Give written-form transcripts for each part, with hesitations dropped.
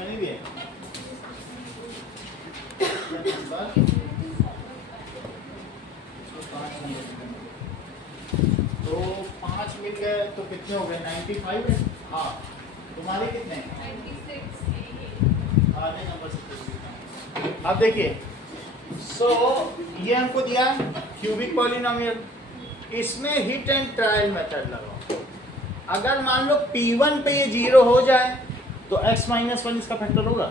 इसमें नहीं दिए तो 5 मिल गए तो कितने हो गए 95 है। हाँ तुम्हारे कितने 96 आधे नंबर से। अब देखिए ये हमको दिया क्यूबिक पॉलिनोमियल, इसमें हिट एंड ट्रायल मेथड लगाओ। अगर मान लो P1 पे ये 0 हो जाए तो x माइनस 1 इसका फैक्टर होगा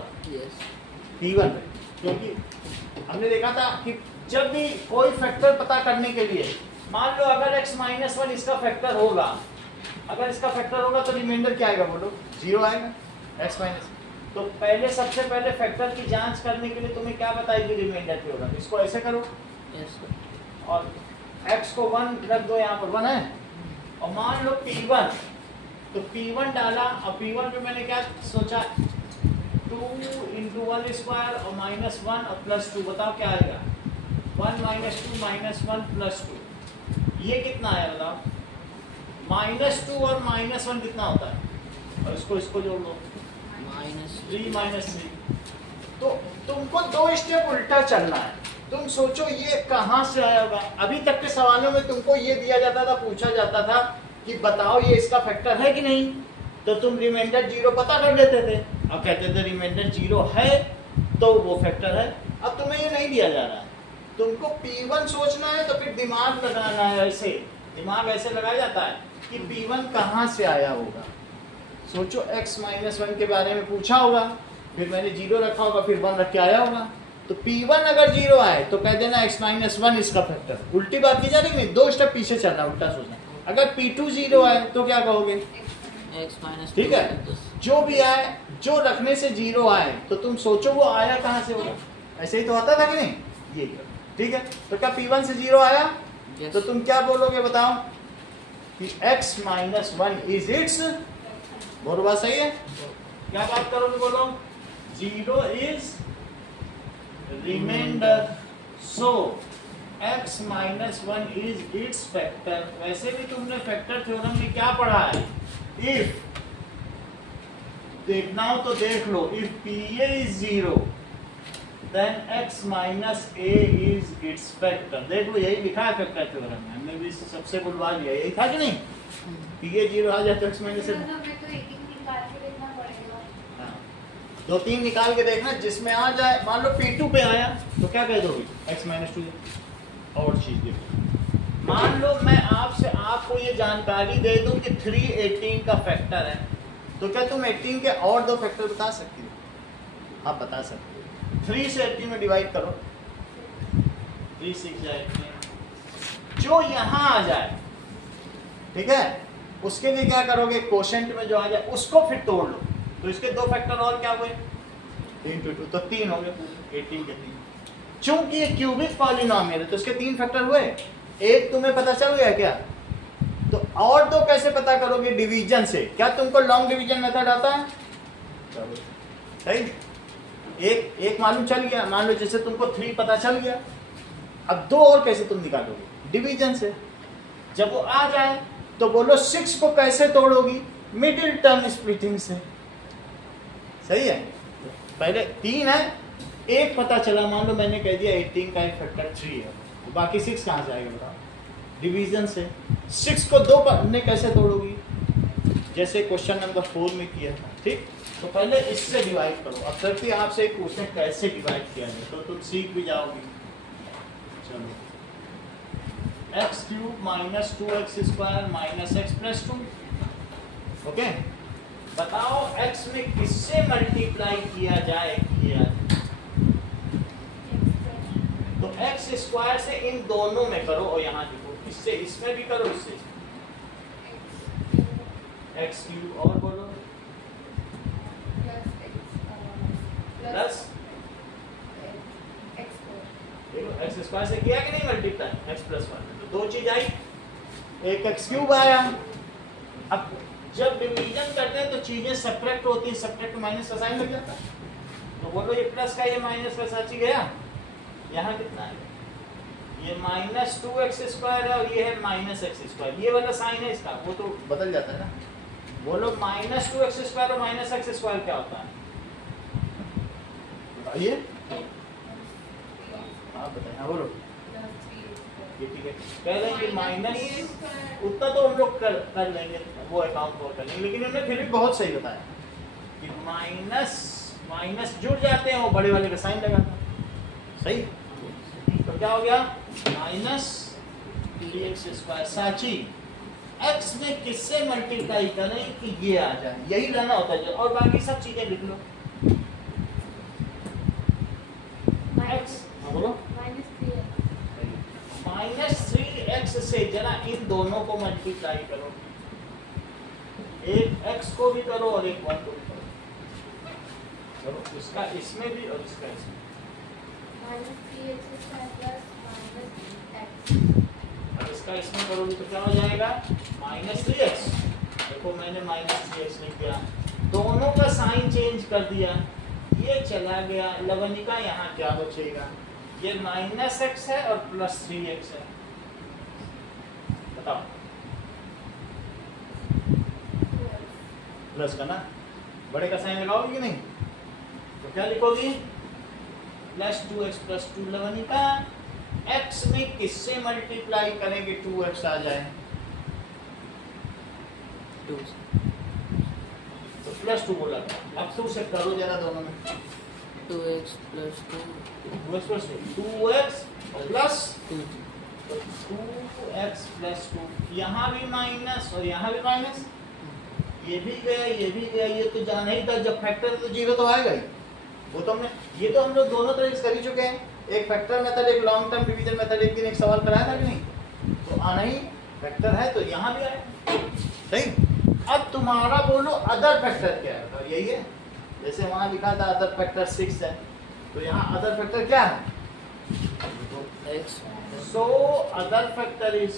P1 पे, क्योंकि हमने देखा था कि जब भी कोई फैक्टर पता करने के लिए मान लो अगर x माइनस 1 इसका फैक्टर होगा, अगर इसका फैक्टर होगा तो रिमाइंडर क्या आएगा बोलो 0 आएगा x माइनस। तो पहले सबसे पहले फैक्टर की जांच करने के लिए तुम्हें क्या बताएगी रिमाइंडर क्या होगा, इसको ऐसे करो और x को 1 रख दो, यहाँ पर 1 है और मान लो P1 तो P1 डाला और P1 पे मैंने क्या सोचा 2 × 1 स्क्वायर और -1 और +2, बताओ क्या आएगा 1 - 2 -1 +2, ये कितना आया बताओ -2 और -1 कितना होता है, और इसको जोड़ लो -3 -3। तो तुमको 2 स्टेप उल्टा चलना है। तुम सोचो ये कहाँ से आया होगा। अभी तक के सवालों में तुमको ये दिया जाता था, पूछा जाता था कि बताओ ये इसका फैक्टर है कि नहीं, तो तुम रिमाइंडर 0 पता कर लेते थे और कहते थे रिमाइंडर 0 है तो वो फैक्टर है। अब तुम्हें ये नहीं दिया जा रहा है, तुमको P1 सोचना है तो फिर दिमाग लगाना है, ऐसे दिमाग ऐसे लगाया जाता है कि P1 कहाँ से आया होगा। सोचो x माइनस 1 के बारे में पूछा होगा, फिर मैंने 0 रखा होगा, फिर 1 रख के आया होगा, तो P1 अगर 0 आए तो कह देना x माइनस 1 इसका फैक्टर। उल्टी बात की जा रही नहीं, 2 स्टेप पीछे चलना, उल्टा सोचना। अगर P2 0 आए तो क्या कहोगे x माइनस, ठीक है, जो भी आए, जो रखने से 0 आए तो तुम सोचो वो आया कहाँ से होगा। ऐसे ही तो आता था कि नहीं, ये ठीक है। तो क्या P1 से 0 आया तो तुम क्या बोलोगे बताओ कि x माइनस 1 इज इट्स, बोलो बात सही है, क्या बात करोगे बोलो 0 is reminder, so x minus 1 is its factor. वैसे भी तुमने फैक्टर थ्योरम में क्या पढ़ा है, इफ देखना हो तो देख लो, if PA is 0 then x minus a is its factor। देख लो यही लिखा है फैक्टर थ्योरम में, हमने भी सबसे बुलवा लिया, यही था कि नहीं, PA 0 आ जाए तो x माइनस दो तीन निकाल के देखना, जिसमें आ जाए, मान लो P2 पे आया तो क्या कह दोगे x माइनस 2। और चीज देखो, मान लो मैं आपको ये जानकारी दे दूं कि 318 का फैक्टर है, तो क्या तुम 18 के और 2 फैक्टर बता सकती हो? आप बता सकते हो। 3 से 18 में डिवाइड करो, 3 6 जाए 18, जो यहाँ आ जाए, ठीक है, उसके लिए क्या करोगे, कोशेंट में जो आ जाए उसको फिर तोड़ लो, तो इसके 2 फैक्टर और क्या हुए 3 × 2 तो 3 हो गए, 18 के 3। चूंकि ये क्यूबिक पॉलिनोमियल है तो इसके 3 फैक्टर हुए, एक तुम्हें पता चल गया क्या, तो और 2 कैसे पता करोगे, डिवीजन से। क्या तुमको लॉन्ग डिवीजन मेथड आता है, सही, एक मालूम चल गया, मान लो जैसे तुमको 3 पता चल गया, अब 2 और कैसे तुम निकालोगे, डिवीजन से। जब वो आ जाए तो बोलो 6 को कैसे तोड़ोगी, मिडिल टर्म स्प्लिटिंग से, सही है। पहले 3 है, एक पता चला, मान लो मैंने कह दिया 18 का एक फैक्टर 3 है, तो बाकी 6 कहाँ से आएगा बताओ, डिवीजन से। 6 को 2 में कैसे तोड़ोगी, जैसे क्वेश्चन नंबर 4 में किया था, ठीक। तो पहले इससे डिवाइड करो। अब तक भी आपसे एक क्वेश्चन कैसे डिवाइड किया जाए तो तुम सीख भी जाओगे। चलो, x³ - 2x² - x + 2, ओके। बताओ x में किससे मल्टीप्लाई किया जाए, तो x² से इन दोनों में करो, और यहाँ देखो इससे इसमें भी करो, इससे x³ और बोलो प्लस देखो x² से किया कि नहीं मल्टीप्लाई, x + 1, तो 2 चीज आई, एक x³ आया। अब जब डिवीजन करते हैं तो चीजें सब्ट्रैक्ट होती हैं, सब्ट्रैक्ट माइनस का साइन लग जाता है, तो बोलो ये प्लस का ये माइनस का साथ ही गया, यहाँ कितना है, ये -2x² है और ये है -x², ये वाला साइन है इसका, वो तो बदल जाता है ना। बोलो -2x² और -x² क्या होता है, बताइए, आप बताइए। हाँ बोलो। ये ठीक है, कह रहे हैं कि माइनस उतना तो हम लोग कर लेंगे, वो अकाउंट और कर लेंगे, लेकिन हमने फिर भी बहुत सही बताया कि माइनस जुड़ जाते हैं, वो बड़े वाले का साइन लगाता है। सही, तो क्या हो गया, माइनस 3x²। साची x में किससे मल्टीप्लाई करें कि ये आ जाए, यही लाना होता है, और बाकी सब चीजें लिख लो। x, बोलो, -3x से जरा इन दोनों को मल्टीप्लाई करो, एक x को भी करो और एक 1 को भी करो, चलो इसका इसमें भी और इसका इसमें। अब इसका इसमें करोगे तो क्या हो जाएगा, -3x। देखो मैंने -3x लिख दिया, दोनों का साइन चेंज कर दिया, ये चला गया, लवनिका यहाँ क्या बचेगा, ये -x है और +3x है, बताओ, प्लस का ना, बड़े का साइन लगाओगे कि नहीं, तो क्या लिखोगी, +2x + 2 लवनिका, x में किससे मल्टीप्लाई करेंगे 2x आ जाए, 2, तो +2 बोला था, अब 2 से करो जरा दोनों में, 2x + 2, 2x प्लस 2x + 2, यहाँ भी माइनस और यहाँ भी माइनस, ये भी गया, ये भी गया, ये तो जाना ही था, जब फैक्टर तो 0 तो आएगा ही, वो तो हमने, ये तो हम लोग दोनों तरह से कर ही चुके हैं, एक फैक्टर मेथड, एक लॉन्ग टर्म डिवीजन मेथड, एक दिन एक सवाल कराया था कि नहीं, तो आना ही फैक्टर है, तो यहाँ भी आए, सही। अब तुम्हारा बोलो अदर फैक्टर क्या है, तो यही है, जैसे वहां लिखा था अदर फैक्टर 6 है, तो यहाँ अदर फैक्टर क्या है, x, so other factor is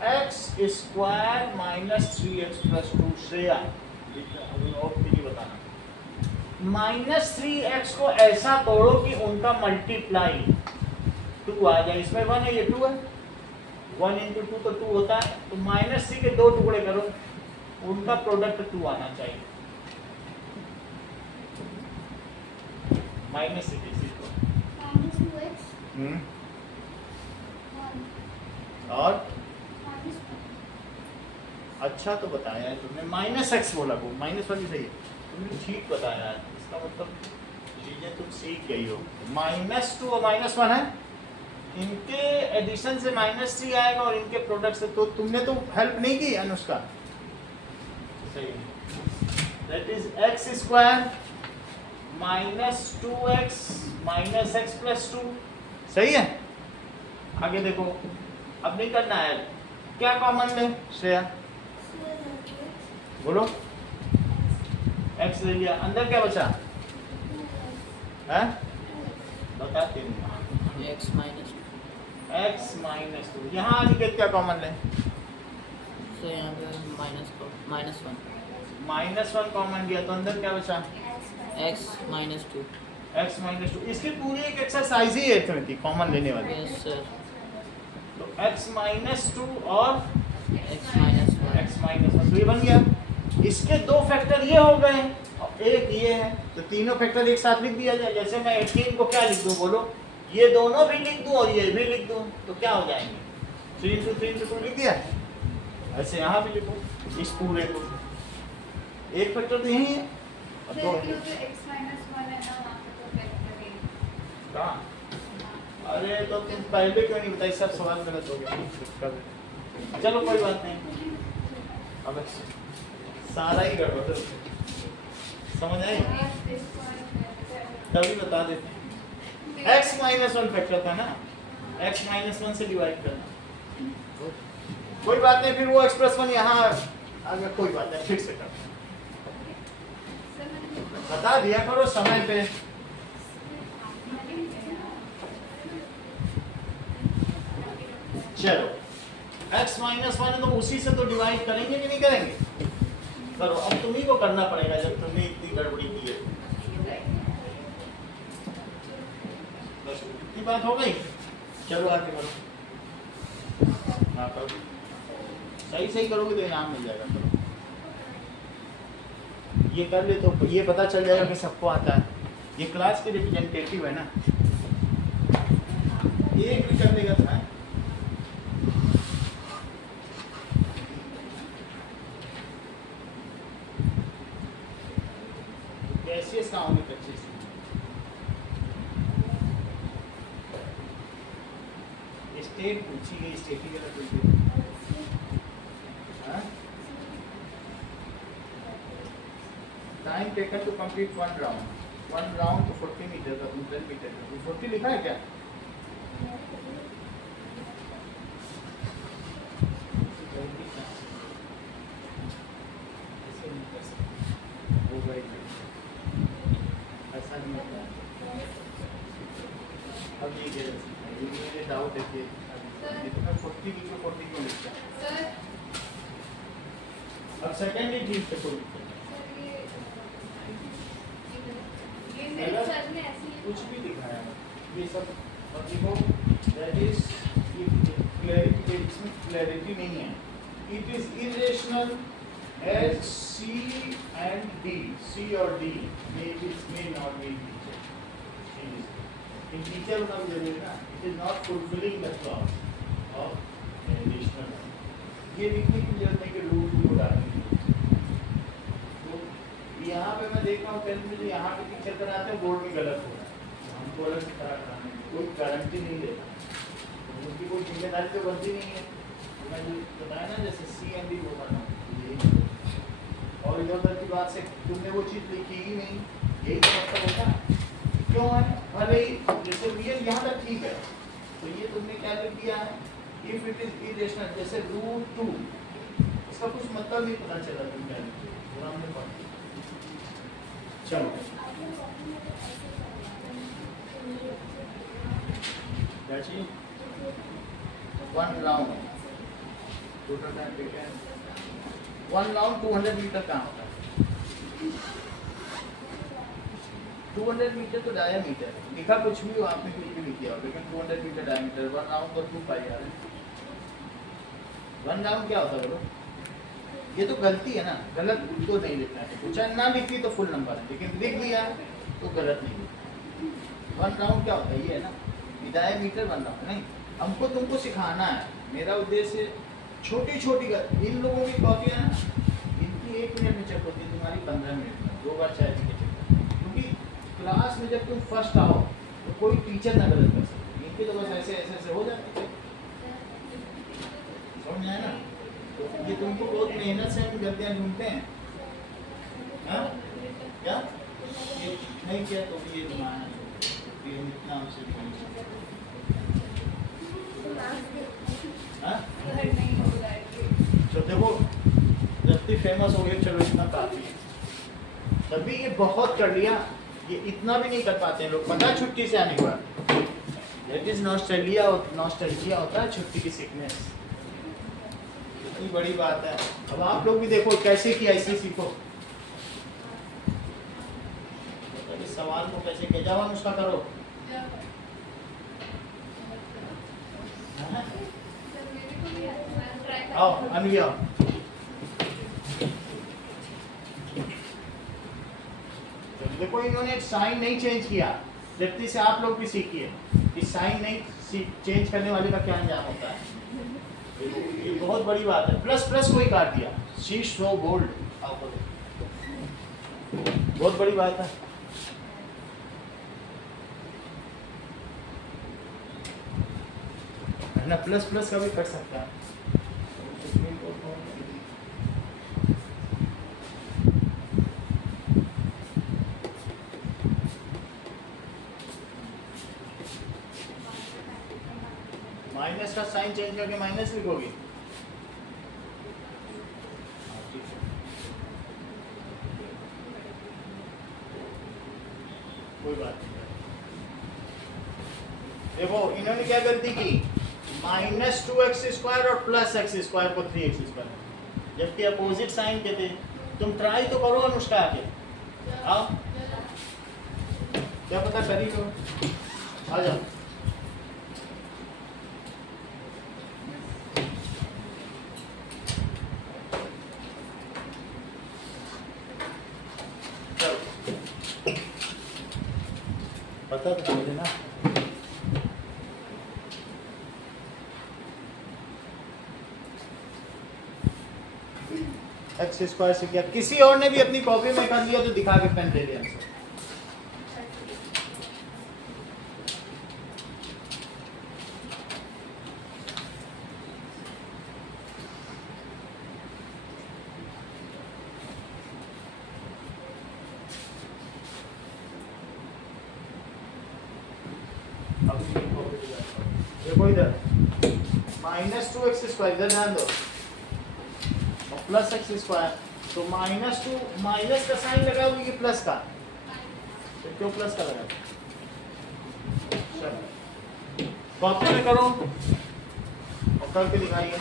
x² -3x + 2। Shreya अभी और भी बताना, -3x को ऐसा तोड़ो कि उनका मल्टीप्लाई 2 आ जाए, इसमें 1 है, ये 2 है, 1 × 2 तो 2 होता है, तो -3 के 2 टुकड़े करो, उनका प्रोडक्ट 2 आना चाहिए, और अच्छा तो बताया है तुमने, -x बोला, वो -1 सही है, तुमने ठीक बताया है, इसका मतलब चीजें तुम सीख गई हो। -2 और -1 है, इनके एडिशन से -3 आएगा और इनके प्रोडक्ट से, तो तुमने तो हेल्प नहीं की अनुष्का, सही है, that is x² -2x -x + 2, सही है। आगे देखो, अब नहीं करना है, क्या कॉमन ले श्रेया, बोलो, x ले लिया, अंदर क्या बचा है, बताते हैं, x -2, यहाँ आगे क्या कॉमन ले, तो यहाँ पे -1 कॉमन लिया, तो अंदर क्या बचा, x -2, इसकी पूरी एक एक्सरसाइज ही है में थी कॉमन लेने वाली, यस सर, तो x -2 और x -1, तो ये बन गया, इसके 2 फैक्टर ये हो गए और एक ये है, तो तीनों फैक्टर एक साथ लिख दिया जाए, जैसे मैं 18 को क्या लिख दूं, बोलो, ये दोनों भी लिख दूं और ये भी लिख दूं, तो क्या हो जाएंगे, 3 × 3 × 2 लिख दिया, ऐसे यहाँ भी लिखो, इस पूरे को, एक फैक्टर तो यही है, और 2 कहाँ, अरे तो तुम पहले क्यों नहीं बताई, सब सवाल गलत हो गया, चलो कोई बात नहीं, अब सारा ही गड़बड़, समझ आई, तभी बता देते हैं, x -1 फैक्टर था ना, x -1 से डिवाइड करना, कोई बात नहीं, फिर वो x+1 यहाँ अगर कोई बात नहीं, फिर से कर बता दिया करो समय पे, चलो x -1 है तो उसी से तो डिवाइड करेंगे कि नहीं करेंगे, करो, अब तुम्ही को करना पड़ेगा जब तुमने इतनी गड़बड़ी की है, इतनी बात हो गई, चलो आगे करो, हाँ करो, सही करोगे तो इनाम मिल जाएगा, करो। ये कर ले तो ये पता चल जाएगा कि सबको आता है। ये क्लास के रिप्रेजेंटेटिव है ना, एक भी कर लेगा था। कैसे इसका होंगे 25 स्टेट पूछी गई, स्टेट ही गलत हुई। Time taken to complete one round तो 40 मीटर का, तुम 10 मीटर का 40 लिखा है क्या? ऐसा नहीं होता है। अब ये डाउट है कि 40 क्यों लिखता है? अब सेकेंडरी चीज पे कोई कुछ भी दिखाया ये सब, और देखो दैट इज क्लैरिटी, इसमें क्लैरिटी नहीं है। It is irrational as C and D, C और D may not be teacher, इन टीचर होना भी जरूरी है ना। It is not fulfilling the clause of irrational, ये लिखने की जरूरत नहीं कि रूल भी उड़ाने की। यहाँ पे मैं देख रहा हूँ 10th में जो यहाँ पे टीचर कराते हैं बोर्ड में गलत हो रहा है, हमको अलग से करा कराने की कोई गारंटी नहीं देता, उनकी कोई जिम्मेदारी तो बनती नहीं है। मैं जो बताया ना जैसे सी एंड डी वो करना, और इधर उधर की बात से तुमने वो चीज़ लिखी ही नहीं, यही तो मतलब होता है। क्यों है? भले ही जैसे रियल यहाँ तक ठीक है, तो ये तुमने क्या लिख दिया है, इफ इट इज इरेशनल, जैसे √2, इसका कुछ मतलब नहीं पता चला तुम क्या लिखे, पूरा हमने पढ़ा। चलो one round total time taken, one round 200 metre कहाँ होता है? 200 मीटर तो डायमीटर लिखा, कुछ भी हो आपने कुछ भी लिख दिया, लेकिन 200 मीटर डायमीटर, वन राउंड तो 2 पाई आ रहा है। वन राउंड क्या होता है बोलो? ये तो गलती है ना, गलत तो नहीं लिखना है, कुछ ना लिखी तो फुल नंबर है, लेकिन लिख लिया तो गलत नहीं लिखा। वन राउंड क्या होता है? ये है ना, विदाई मीटर वन राउंड नहीं, हमको तुमको सिखाना है। मेरा उद्देश्य छोटी छोटी इन लोगों की कॉपी है ना, इनकी 1 मिनट में चेक होती है, तुम्हारी 15 मिनट में 2 बार चाय पी के चेक, क्योंकि क्लास में जब तुम फर्स्ट आओ तो कोई टीचर ना गलत कर सकते, इनकी तो बस ऐसे ऐसे ऐसे हो जाती है, समझ आया ना? तो ये तुमको बहुत मेहनत से हम गलतियाँ ढूंढते हैं। हाँ क्या ये नहीं किया तो भी ये घुमाना इतना हमसे तो देखो रत्ती फेमस हो गई, चलो इतना काफी है। तभी ये बहुत कर लिया, ये इतना भी नहीं कर पाते हैं लोग, पता छुट्टी से आने के बाद। दैट इज नॉस्टैल्जिया होता है छुट्टी की सिकनेस, इतनी बड़ी बात है। अब आप लोग भी देखो कैसे किया, ऐसे सीखो। इस सवाल को कैसे किया, जवाब उसका करो। आओ अनवी आओ। देखो इन्होंने साइन नहीं चेंज किया, जबकि से आप लोग भी सीखिए कि साइन नहीं चेंज करने वाले का क्या अंजाम होता है। ये बहुत बड़ी बात है। प्लस प्लस कोई काट दिया, शी सो बोल्ड, बहुत बड़ी बात है। ना प्लस प्लस का भी कर सकता है। माइनस का साइन चेंज करके माइनस लिखोगे, कोई बात नहीं। देखो इन्होंने क्या गलती की, -2x² और +x² को 3x², जबकि अपोजिट साइन के थे। तुम ट्राई तो करो अनुष्का के, आओ क्या पता कर ही लो, आ जाओ। आता तो बोले ना। एक्स स्क्वायर से किया, किसी और ने भी अपनी कॉपी में कर लिया तो दिखा के पेन ले लिया हमसे। देखो इधर -2x स्क्वायर, इधर ध्यान दो, और प्लस एक्स स्क्वायर, तो -2 माइनस का साइन लगाओगे कि प्लस का? तो क्यों प्लस का लगा? चलो कॉपी में करो और करके दिखाइए।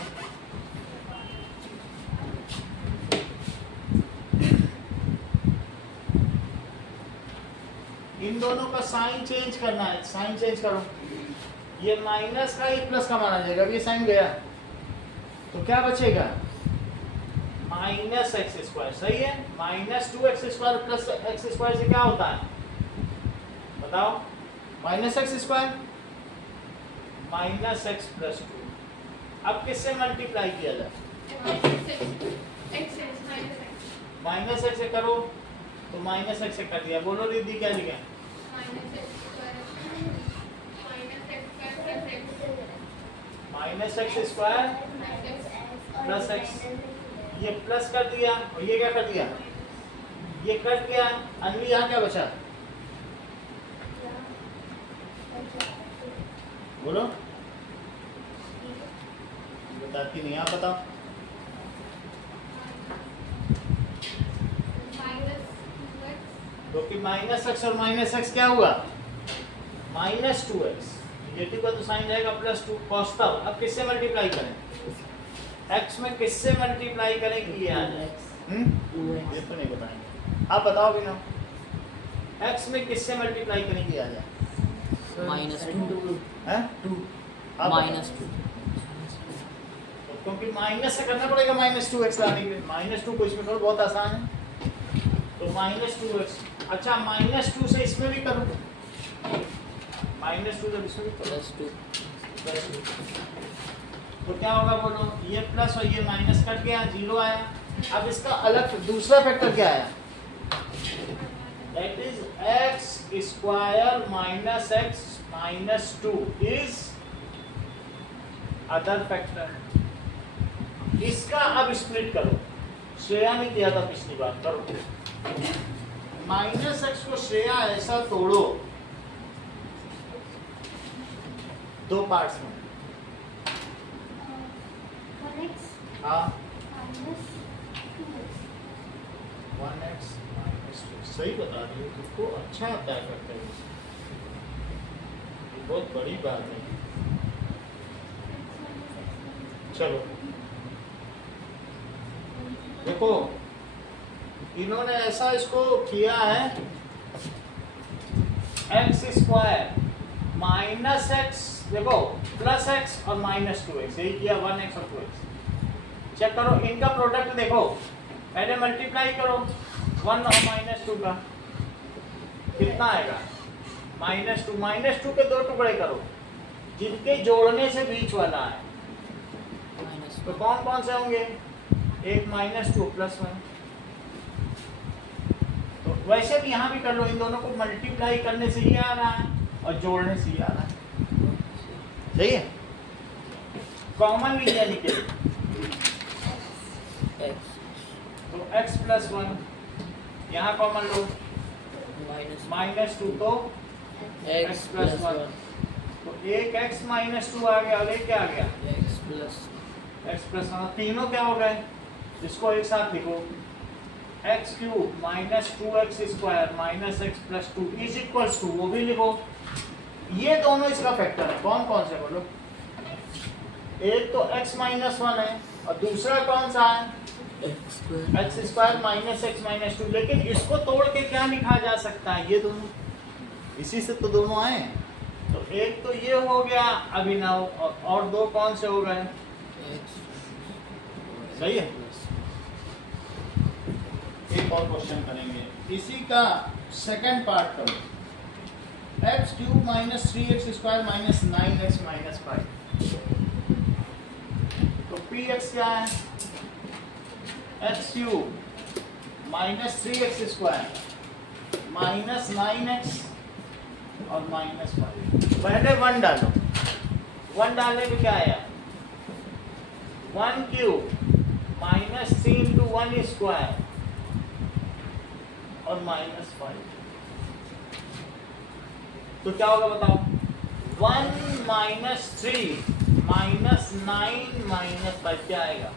इन दोनों का साइन चेंज करना है, साइन चेंज करो। ये माइनस का ही प्लस का माना जाएगा, अब ये साइन गया तो क्या बचेगा? माइनस एक्स स्क्वायर, सही है। -2x square plus x square से क्या होता है बताओ? Minus x square minus x plus 2। अब किससे मल्टीप्लाई किया जाए? माइनस एक्स से करो तो माइनस एक्स से कर दिया। बोलो दीदी क्या लिखा? Minus x square plus x, ये प्लस कर दिया और ये क्या कर दिया? ये कट गया। अन्वी यहाँ क्या बचा? बोलो, बताती नहीं, आप बताओ। क्योंकि माइनस एक्स और माइनस एक्स क्या हुआ? -2x। नेगेटिव का तो साइन रहेगा +2 cos तब। अब किससे मल्टीप्लाई करें? x में किससे मल्टीप्लाई करें कि ये आ जाए? ये तो नहीं बताएंगे, आप बताओ भी ना। x में किससे मल्टीप्लाई करें कि आ जाए? -2 हैं? -2, क्योंकि माइनस से करना पड़ेगा -2x लाने के लिए। -2 को इसमें करो, बहुत आसान है। तो -2x, अच्छा -2 से इसमें भी करो, -2 जब इसमें भी करो +2 तो क्या होगा बोलो? ये प्लस और ये माइनस कट गया, 0 आया। अब इसका अलग दूसरा फैक्टर क्या आया? That is x square minus x minus 2 is other factor. इसका अब स्प्लिट करो, श्रेया ने किया था पिछली बार, करो। -x को श्रेया ऐसा तोड़ो 2 पार्ट्स में। हाँ 1x -2, सही बता रही हो, तुमको अच्छा आता है करते हैं, ये बहुत बड़ी बात है। चलो देखो, इन्होंने ऐसा इसको किया है, एक्स स्क्वायर माइनस एक्स, देखो प्लस एक्स और -2x, यही किया 1x और 2x। चेक करो इनका प्रोडक्ट, देखो पहले मल्टीप्लाई करो 1 और -2 का, कितना आएगा? -2 के 2 टुकड़े करो, जिनके जोड़ने से बीच वाला है, तो कौन कौन से होंगे? एक -2 + 1। तो वैसे भी यहाँ भी कर लो, इन दोनों को मल्टीप्लाई करने से ये आ रहा है और जोड़ने से ये आ रहा है, सही है। कॉमन भी क्या निकले? तो x + 1, यहाँ कॉमन लो, -2 तो x + 1, तो एक x -2 आ गया, और एक क्या आ गया? x + 1। तीनों क्या हो गए? इसको एक साथ लिखो, x³ -2x² -x + 2 = 2, वो भी लिखो। ये दोनों इसका फैक्टर है, कौन कौन से बोलो? एक तो x - 1 है और दूसरा कौन सा है? x² -x -2। लेकिन इसको तोड़ के क्या लिखा जा सकता है? ये दोनों, इसी से तो दोनों आए। तो एक तो ये हो गया अभिनव, और 2 कौन से हो गए? सही है। एक और क्वेश्चन करेंगे, इसी का सेकंड पार्ट करो। X cube minus 3x square minus 9x minus 5। तो पी एक्स क्या है? X cube minus 3x square minus 9x और माइनस 5। पहले 1 डालो, 1 डालने में क्या आया? 1 क्यूब माइनस 3 इंटू 1 स्क्वायर और माइनस 5। तो क्या होगा बताओ? 1 माइनस 3 माइनस 9 माइनस 5 क्या आएगा?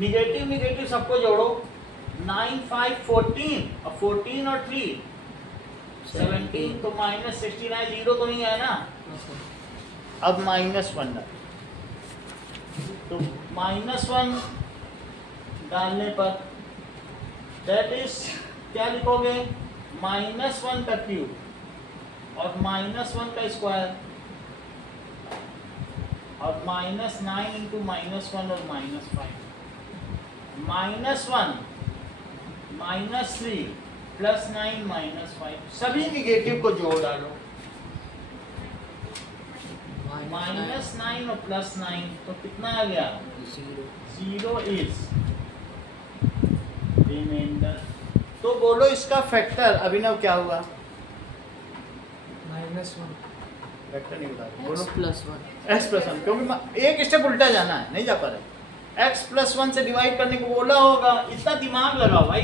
निगेटिव निगेटिव सबको जोड़ो। 9 5 14 और 14 और 3 17 तो माइनस 16 है। 0 तो नहीं है ना? अब माइनस 1 डाल, तो माइनस 1 डालने पर दैट इज क्या लिखोगे? माइनस 1 का क्यूब और माइनस 1 का स्क्वायर और माइनस 9 इंटू माइनस 1 और minus 5। Minus 1 minus 3 plus 9 minus 5 सभी निगेटिव को जोड़ डालो। माइनस 9 और प्लस 9 तो कितना आ गया? 0 इज रिमाइंडर। तो बोलो इसका फैक्टर अभिनव क्या हुआ? -1 फैक्टर नहीं बता रहे, x बोलो। प्लस 1 x प्लस 1 क्योंकि एक स्टेप उल्टा जाना है, नहीं जा पा रहे। x प्लस 1 से डिवाइड करने को बोला होगा। इतना दिमाग लगाओ भाई,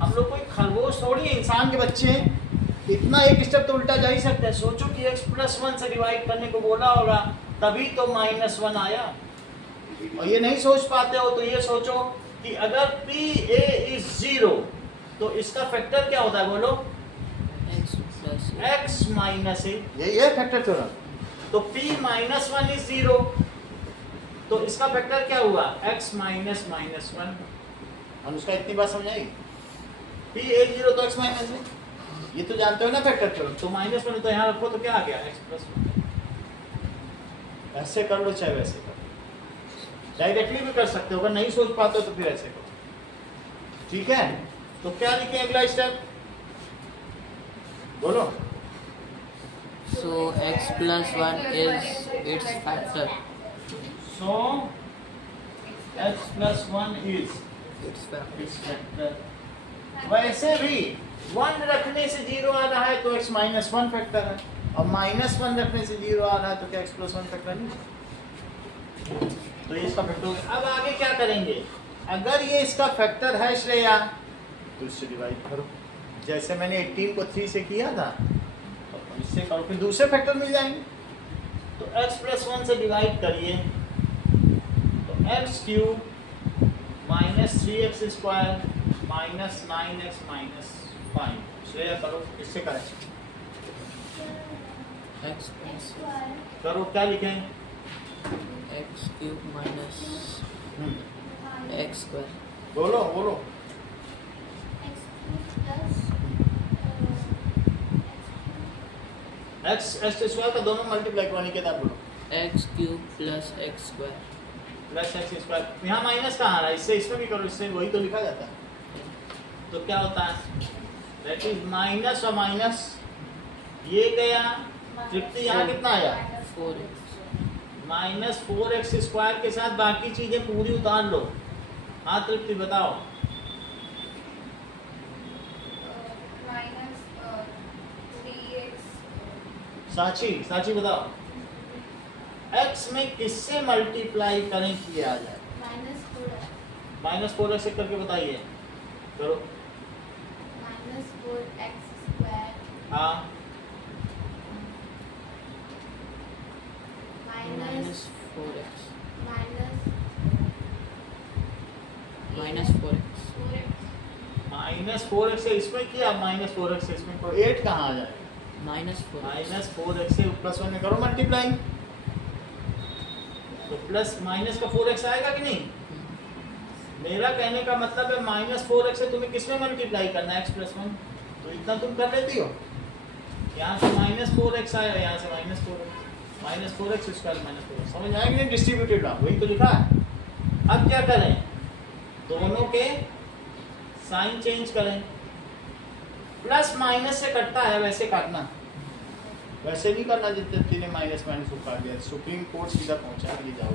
हम लोग कोई खरगोश थोड़ी है, इंसान के बच्चे हैं। इतना एक स्टेप तो उल्टा जा ही सकते हैं। सोचो कि x प्लस 1 से डिवाइड करने को बोला होगा, तभी तो माइनस 1 आया। और ये नहीं सोच पाते हो तो ये सोचो कि अगर पी ए इज 0 तो इसका फैक्टर क्या होता है? बोलो। x प्लस x माइनस ए, ये फैक्टर थोड़ा। तो p माइनस 1 इज 0 तो इसका फैक्टर क्या हुआ? x minus minus 1। हम उसका इतनी बात समझाएगी। p ए 0 तो x माइनस है, ये तो जानते हो ना फैक्टर थ्योरम। तो माइनस 1 तो यहाँ रखो तो क्या आ गया? x plus 1। ऐसे कर लो चाहे वैसे कर लो, डायरेक्टली भी कर सकते हो। अगर नहीं सोच पाते हो तो फिर ऐसे करो, ठीक है? तो क्या लिखे अगला स्टेप? बोलो। so x plus 1 is its factor. So x plus 1 is Its factor. its factor। वैसे भी 1 रखने से 0 आ रहा है तो x माइनस 1 फैक्टर है, और माइनस 1 रखने से 0 आ रहा है तो क्या x प्लस 1 फैक्टर नहीं? तो ये इसका फैक्टर हो गया। अब आगे क्या करेंगे? अगर ये इसका फैक्टर है श्रेया तो इससे डिवाइड करो, जैसे मैंने 18 को 3 से किया था, तो इससे करो, फिर दूसरे फैक्टर मिल जाएंगे। तो x प्लस 1 से डिवाइड करिए तो x cube minus 3x square minus 9x minus 5। Shreya करो, इससे करें, x plus करो। क्या लिखें? x cube minus x square. बोलो बोलो। x स्क्वायर का दोनों मल्टीप्लाई करवाने के बाद बोलो। x cube plus x square. Plus x square. यहाँ माइनस कहाँ आ रहा है? इससे इसमें भी करो, इससे वही तो लिखा जाता है। तो क्या होता है? दैट इज माइनस और माइनस ये गया, तृप्ति यहाँ कितना आया? 4x. माइनस 4x स्क्वायर के साथ बाकी चीजें पूरी उतार लो। हाँ तृप्ति बताओ। साची बताओ। x में किससे मल्टीप्लाई करें किया आ जाए? माइनस 4x से करके बताइए, करो। हाँ Minus 4x. Minus 4x. Minus 4x से इसमें किया, माइनस 4x से इसमें करो। 8 कहाँ आ जाएगा? Minus 4x. माइनस 4x से प्लस 1 में करो मल्टीप्लाई, तो प्लस माइनस का 4x आएगा कि नहीं? मेरा कहने का मतलब है माइनस 4x से तुम्हें किसमें मल्टीप्लाई करना है? x plus 1। तो इतना तुम कर लेती हो। यहाँ से माइनस 4x आया, यहाँ से minus 4x, minus 4x square minus 4x। समझ आएगी नहीं? डिस्ट्रीब्यूटेड रहा, वही तो लिखा है। अब क्या करें? दोनों के साइन चेंज करें। प्लस माइनस से कटता है, वैसे काटना, वैसे नहीं करना जितने माइनस माइनस को काट दिया। सुप्रीम कोर्ट सीधा पहुंचा के जाओ,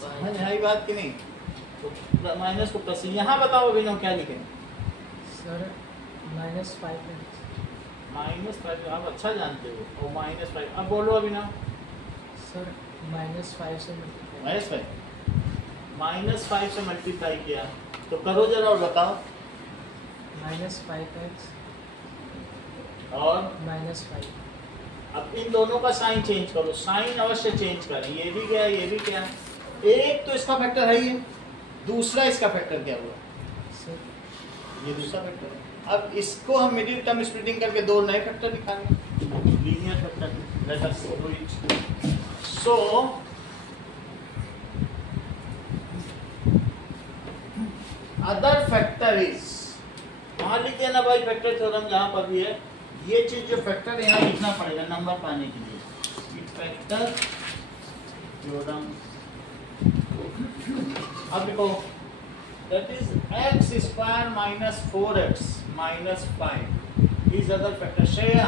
समझ आई बात कि नहीं? तो माइनस को प्लस, यहाँ बताओ अभिनव क्या लिखें? Sir -5x। -5, आप अच्छा जानते हो, और -5। अब बोलो अभिनव। सर -5 से -5 से मल्टीप्लाई किया तो करो जरा और बताओ। -5x और -5। अब इन दोनों का साइन चेंज करो, साइन अवश्य चेंज करें। ये भी क्या, ये भी क्या, एक तो इसका फैक्टर है ही, दूसरा इसका फैक्टर क्या हुआ? सर ये दूसरा फैक्टर है। अब इसको हम मिडिल टर्म स्प्लिटिंग करके दो नए फैक्टर निकालेंगे, linear factor. Let us do it. So other factor is, मान लीजिए ना भाई फैक्टर थ्योरम जहां पर भी है, ये चीज जो फैक्टर यहाँ लिखना पड़ेगा नंबर पाने के लिए, फैक्टर थ्योरम। अब देखो, that is x square minus 4x minus 5 is other factor. Shreya,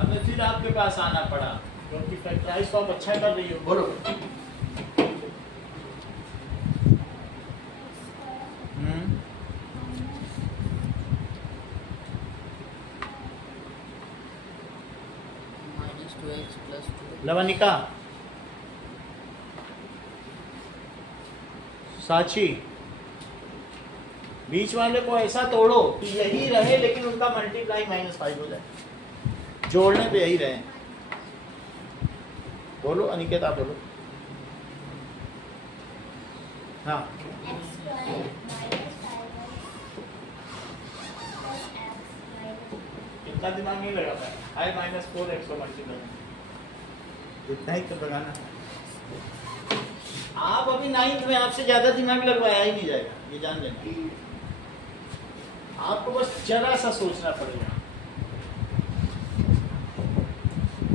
अब फिर आपके पास आना पड़ा क्योंकि फैक्टराइज तो आप अच्छा कर रही हो, बोलो। -2x + 2। लवनिका, साची, बीच वाले को ऐसा तोड़ो कि यही रहे लेकिन उनका मल्टीप्लाई -5 हो जाए, जोड़ने पे यही रहे। बोलो अनिकेत, आप बोलो। हाँ, इतना दिमाग नहीं लगा पाया। I -4x को मल्टीप्लाई, इतना ही तो लगाना है। आप अभी 9th में, आपसे ज्यादा दिमाग लगवाया ही नहीं जाएगा, ये जान लेना। आपको बस जरा सा सोचना पड़ेगा।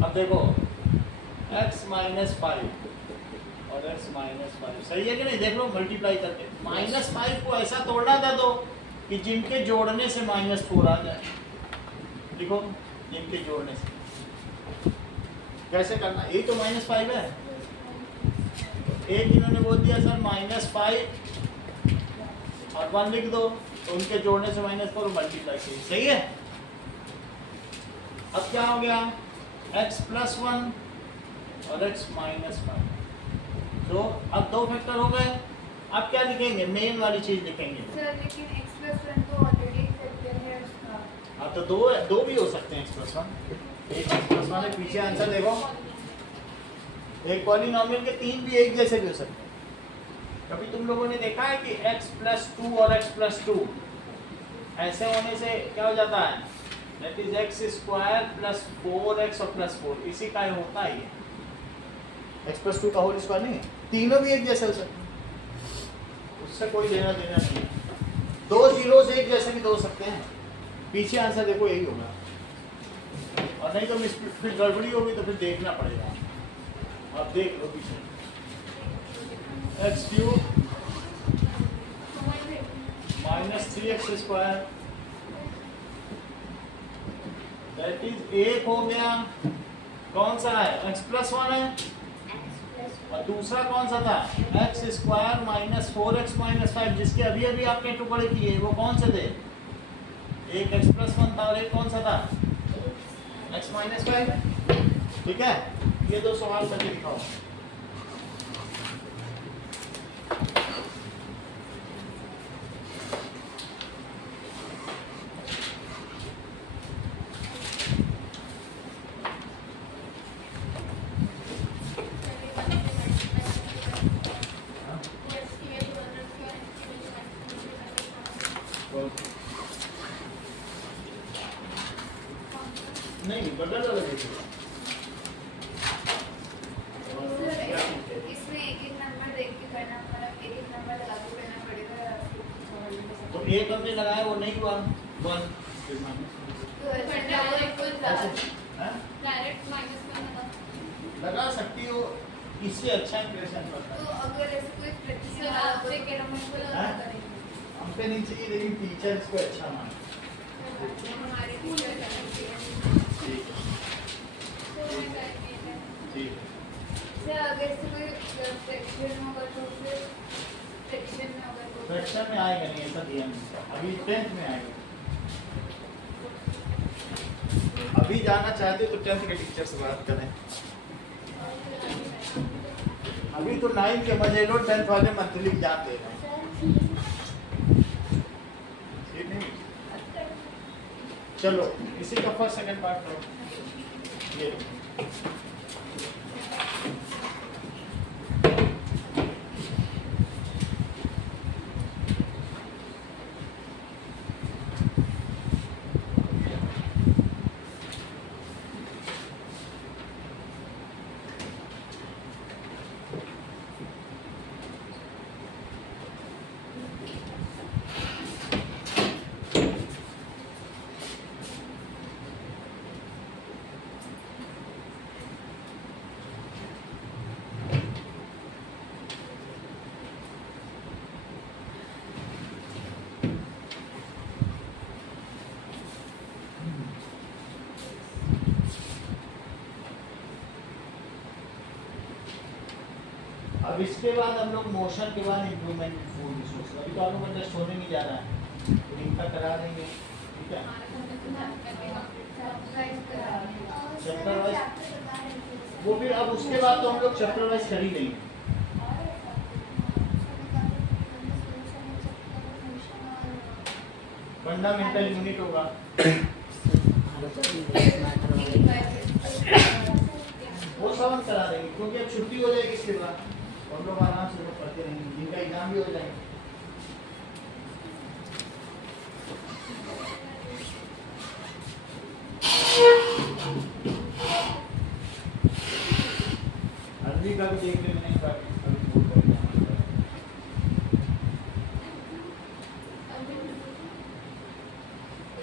अब देखो, x -5 और x -5 सही है कि नहीं? देख लो मल्टीप्लाई करके, -5 को ऐसा तोड़ना था तो कि जिनके जोड़ने से -4 आ जाए। देखो, जिनके जोड़ने से कैसे करना, यही तो -5 है। एक इन्होंने बोल दिया सर -5 और 1 लिख दो, तो उनके जोड़ने से -4 मल्टीप्लाई कीजिए, सही है। अब क्या हो गया, x + 1 और x -5। तो अब दो फैक्टर हो गए। अब क्या लिखेंगे, मेन वाली चीज लिखेंगे। सर लेकिन x + 1 तो ऑलरेडी फैक्टर है उसका। हाँ, तो दो भी हो सकते हैं, x + 1। एक x + 1 है, पीछे आंसर देखो। एक पॉलिनोमियल के 3 भी एक जैसे भी हो सकते हैं। कभी तुम लोगों ने देखा है कि x + 2 और x + 2 ऐसे होने से क्या हो जाता है, दैट इज x² + 4x और +4, इसी का होता है ये। x + 2 का होल स्क्वायर नहीं है, तीनों भी एक जैसे हो सकते हैं, उससे कोई लेना देना नहीं है। दो जीरोस एक जैसे भी दो सकते हैं। पीछे आंसर देखो, यही होगा, और नहीं तो फिर गड़बड़ी होगी तो फिर देखना पड़ेगा। आप देख लो पीछे, x³ -3x² दैट इज एक हो गया। कौन सा है, x + 1 है, और दूसरा कौन सा था, x² -4x -5, जिसके अभी अभी आपने टुकड़े किए, वो कौन से थे? एक x + 1 था और एक कौन सा था, x -5। ठीक है, ये दो सवाल करके दिखाओ। नहीं, बगल वाला देखिए। इसमें एक नंबर देख के करना पड़ा, एक नंबर लागू करना पड़ेगा। तो एक हमने लगाया वो नहीं हुआ 1, तो डायरेक्ट -1 लगा सकती हो, इससे अच्छा इंप्रेशन पड़ता है। तो अगर ऐसे कोई प्रैक्टिस सर वाला आपसे कोई कह रहा हूँ मुश्किल हाँ? करेंगे। हम पे नहीं चाहिए, लेकिन टीचर्स को अच्छा माने। हमारे टीचर करते हैं ठीक है तो मैं करती है ठीक है। से अगर से कोई सेक्शन होगा तो फिर सेक्शन में होगा तो फ्रैक्शन में आएगा नहीं, ऐसा दिया नहीं, अभी 10th में आएगा। अभी जाना चाहते तो 10th के टीचर से बात करें, अभी तो 9 के मजे लो, 10th वाले मंथली एग्जाम दे रहे हैं। ठीक नहीं, चलो इसी का फर्स्ट सेकंड पार्ट करो। ये अब इसके बाद हम लोग मोशन के बाद इम्प्रूवमेंट फूड रिसोर्स, अभी तो आप लोग टेस्ट होने नहीं जा रहा है, तो इनका करा देंगे। ठीक है, चैप्टर वाइज वो फिर अब उसके बाद तो हम लोग चैप्टर वाइज कर ही लेंगे। फंडामेंटल यूनिट होगा, वो सब हम करा देंगे, क्योंकि अब छुट्टी हो जाएगी इसके बाद, और लोग आराम से लोग पढ़ते रहेंगे, जिनका एग्जाम भी हो जाएंगे। अरबी का भी देख ले, मैंने एक बार अभी बोल कर जाना है।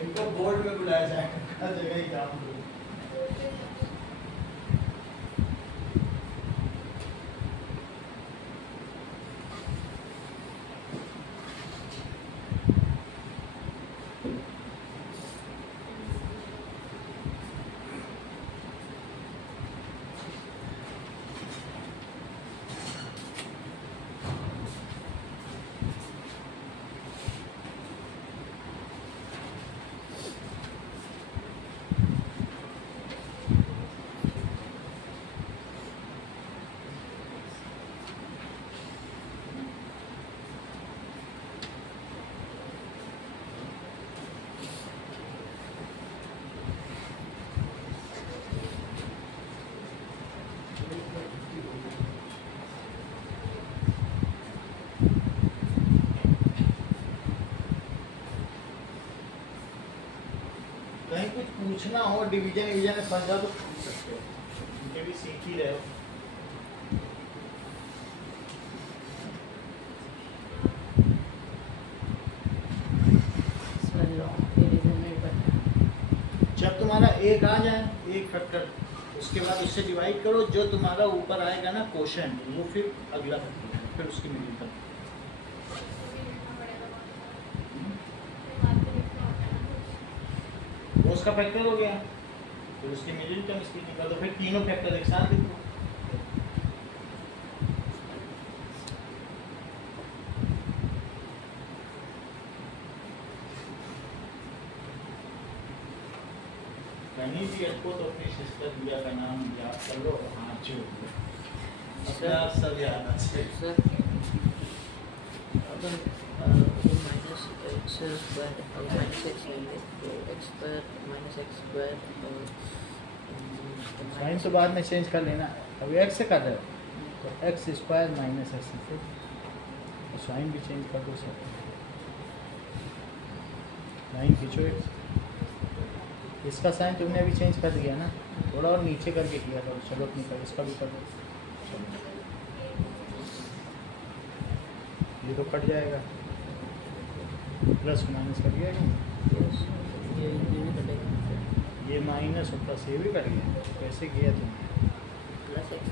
इनको बोर्ड में बुलाया जाएगा, हर जगह एग्जाम दो। कहीं कुछ पूछना हो, डिवीजन डिवीजन में फंस जाओ तो पूछ सकते हो, उनके भी सीख ही रहे हो। जब तुम्हारा एक आ जाए, एक फैक्टर, उसके बाद उससे डिवाइड करो, जो तुम्हारा ऊपर आएगा ना क्वेश्चन, वो फिर अगला फैक्टर, फिर उसकी मिडिल तक। वो उसका फैक्टर हो गया, फिर उसकी मिडिल टर्म इसकी निकाल दो, फिर तीनों फैक्टर एक साथ लिखो। कहीं भी आपको तो अपनी सिस्टर दिया का नाम याद कर लो, हाँ जो अपने आप सब याद आ जाए। सर अगर माइनस एक्स स्क्वायर और माइनस एक्स लेंगे तो x square minus x square sine तो बाद में चेंज कर लेना, अभी एक्स से कर रहे हो तो एक्स स्क्वायर माइनस एक्स, फिर साइन भी चेंज कर दो सर, लाइन खींचो एक्स, इसका साइन तुमने अभी चेंज कर दिया ना, थोड़ा और नीचे करके किया था, चलो अपनी कर, इसका भी कर दो, ये तो कट जाएगा, प्लस माइनस कर दिया क्या? ये भी कटेगा, ये माइनस और प्लस ये भी कर गया, कैसे किया तुमने? प्लस एक्स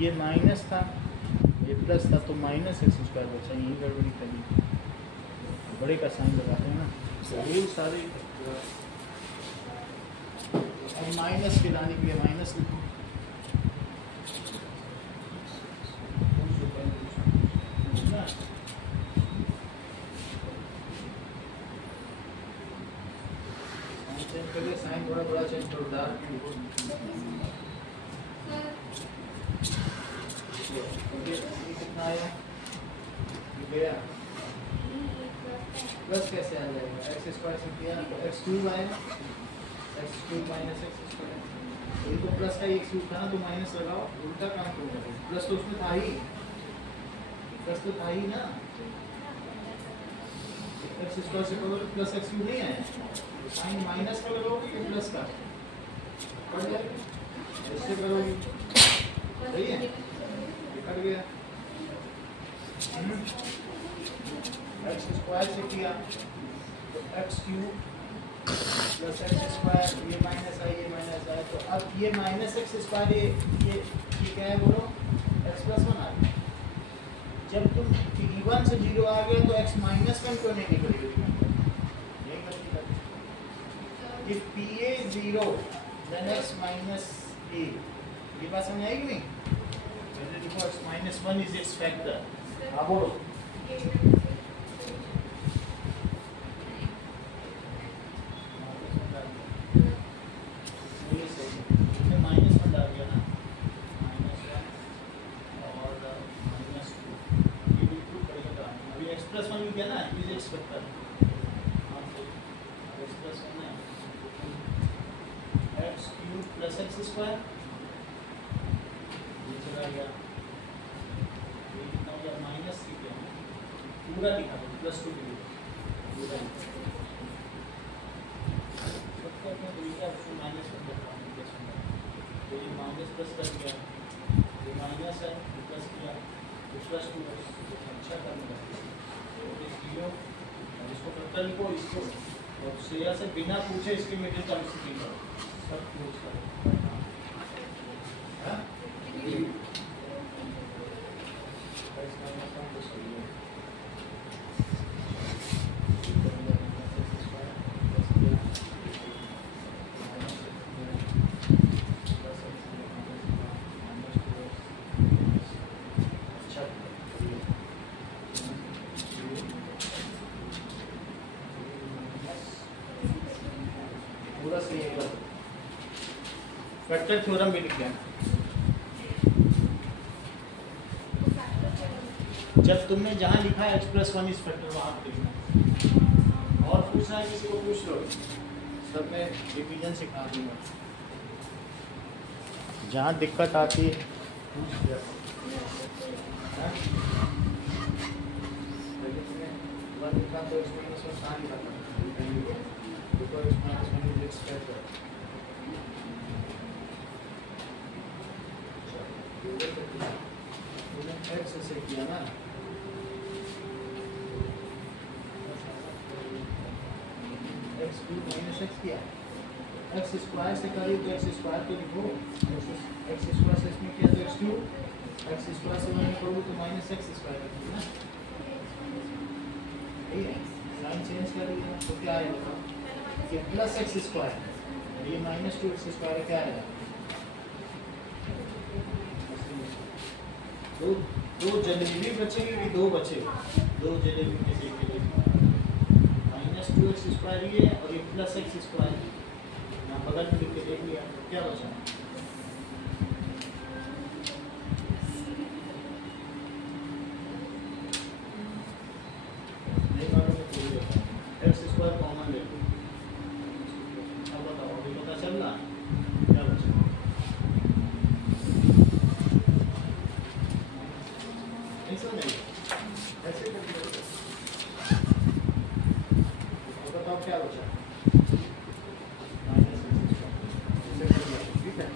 ये माइनस था, ये प्लस था, तो माइनस एक्स स्क्वायर बचा, यही गड़बड़ी करी। बड़े का साइन लगाते हैं ना, बहुत सारे। और माइनस के लाने के लिए माइनस लिखो। साइन थोड़ा बड़ा चेंज करो, डार्क में लिखो। ये कितना आया? ये गया प्लस कैसे आ जाएगा? एक्स स्क्वायर से किया तो एक्स क्यूब आएगा, x cube minus x square. ये तो प्लस का एक क्यूब था ना, तो माइनस लगाओ, उल्टा काम क्यों करो? प्लस तो उसमें था ही, प्लस तो था ही ना। एक्स स्क्वायर से करो तो प्लस एक्स क्यूब नहीं आया, साइन माइनस का लगाओगे कि प्लस का? पड़ जाएगा, ऐसे करोगे, सही है, कट गया। एक्स स्क्वायर से किया तो x cube plus x square, ये माइनस है, ये माइनस है, तो अब ये माइनस एक्स स्क्वायर ये क्या है बोलो? एक्स प्लस 1 आ गया। जब तुम e1 से 0 आ गया तो एक्स माइनस 1 क्यों नहीं निकलेगी? नहीं करती। If PA is 0 then x minus A, ये बात समझ आएगी नहीं? पहले देखो x minus 1 is its factor। हाँ बोलो। पूरा लिखा था प्लस 2 के लिए पूरा सबका अपना तरीका उसको माइनस कर देता हूँ प्लस में, तो ये माइनस प्लस कर दिया, ये माइनस है प्लस किया तो प्लस 2 अच्छा करने लगता है। तो इसको फैक्टर लिखो, इसको और श्रेया से बिना पूछे इसके मिडिल टर्म से करो, सब क्लोज करो। हाँ फैक्टर थ्योरम भी लिख लेना। जब तुमने जहां लिखा है x प्लस 1 इस फैक्टर वहां पे लिखना। और पूछना है किसी को पूछ लो, सब में डिवीजन सिखा दूंगा। जहां दिक्कत आती है पूछ लिया। वन लिखा तो x माइनस 1 कहाँ लिखा था? देखो x minus 1 is x factor. X से किया ना, एक्स क्यूब माइनस एक्स किया, एक्स स्क्वायर से करी तो एक्स स्क्वायर तो लिखो, एक्स स्क्वायर से इसमें किया तो एक्स क्यूब, एक्स स्क्वायर से मैंने करूँ तो माइनस एक्स स्क्वायर रखिए ना, ठीक है? साइन चेंज कर दिया तो क्या आएगा? ये प्लस एक्स स्क्वायर, ये माइनस 2 एक्स स्क्वायर क्या आएगा? दो जलेबी बचेगी कि दो बचे? दो जलेबी में से माइनस 2 एक्स स्क्वायर ये और ये प्लस एक्स स्क्वायर यहाँ बगल में लिख के देख लिया तो क्या बचा? नहीं मालूम है, एक्स स्क्वायर कॉमन ले लो। अब बताओ, अभी पता चल रहा क्या बचा? ऐसे कर दिया तो बताओ क्या बचा? माइनस 6, ठीक है।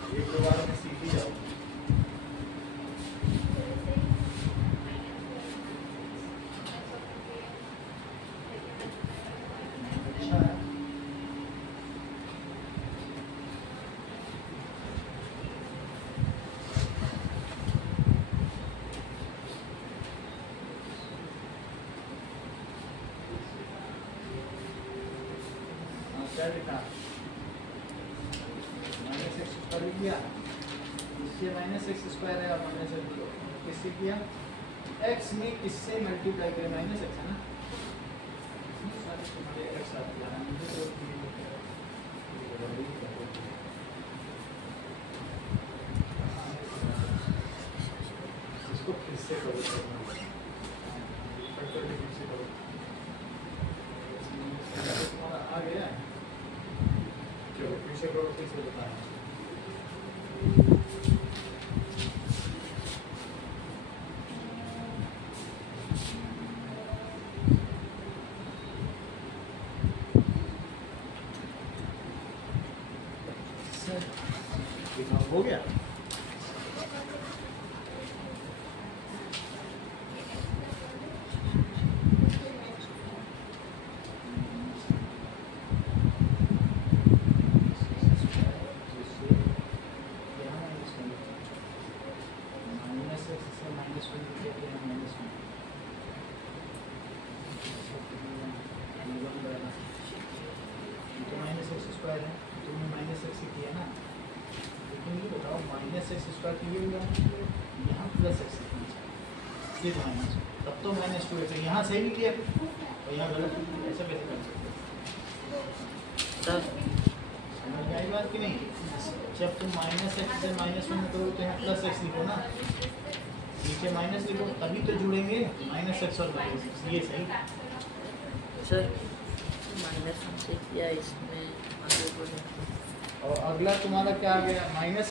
माइनस एक्स स्क्वायर है और माइनस एक्स किससे किया, एक्स में किससे मल्टीप्लाई करें, माइनस एक्स है ना, तुम्हारे एक्स आ गया इसको फिर से करो, फिर से करो, तुम्हारा आ गया, चलो फिर से करो, फिर से बताएं। हो गया, माइनस एक्स स्क्वायर है, तुमने माइनस एक्स किया ना, लेकिन ये बताओ माइनस एक्स स्क्वायर की यहाँ प्लस एक्स ये तो माइनस, तब तो माइनस टू एक्स यहाँ सही नहीं किया और यहाँ गलत, ऐसा कैसे कर सकते, समझ में आई बात कि नहीं। जब तुम माइनस एक्स से माइनस वन करो तो यहाँ प्लस एक्स लिखो ना, नीचे माइनस लिखो, तभी तो जुड़ेंगे माइनस एक्स और माइनस एक्स, ये सही। सर माइनस 1 से किया, इसमें आगे बढ़े और अगला तुम्हारा क्या आ गया, माइनस